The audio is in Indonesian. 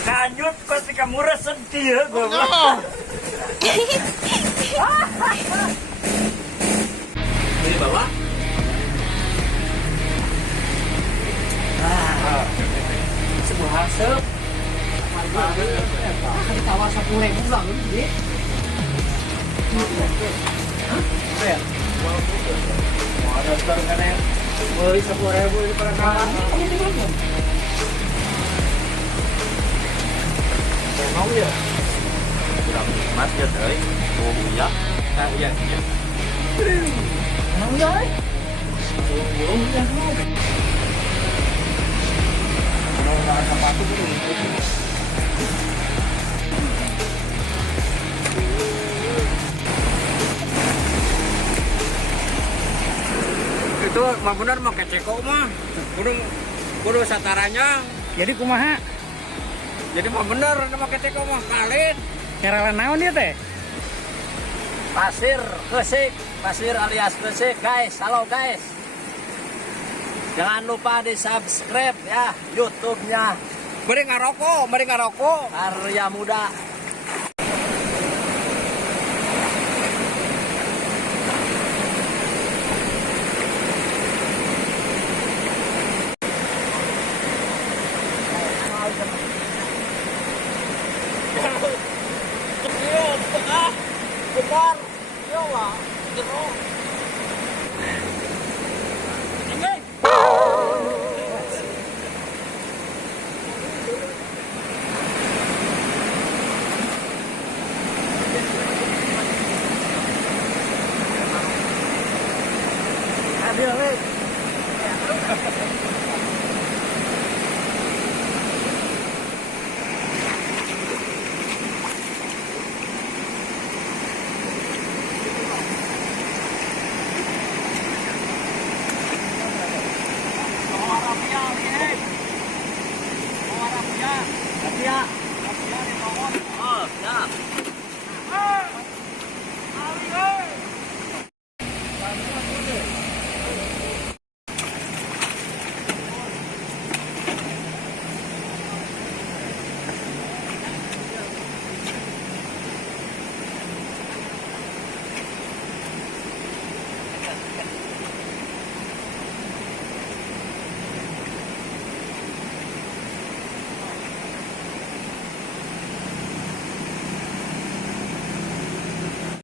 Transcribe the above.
Kanyut pasti kamu sedih ya gue. Ini bawa. Sebuah hasil. Ditawar 10.000 lah gitu. Mau ada sekarang kan ya? Beli 10.000 di pada kawan. Mau ya? Sudah nikmat ya dari. Oh iya. Nah iya iya. Mau ya? Oh iya. Kalau nggak ada apa-apa tuh. Itu mah benar mah keceko mah kudu sataranya. Jadi kumaha? Jadi mah bener nama keceko mah kalin Keralan naon dia teh? pasir kesik, pasir alias kesik guys. Halo guys, jangan lupa di subscribe ya YouTube-nya Mari ngarokok. Arya Muda. Bentar, yo lah, jeruk. Aduh,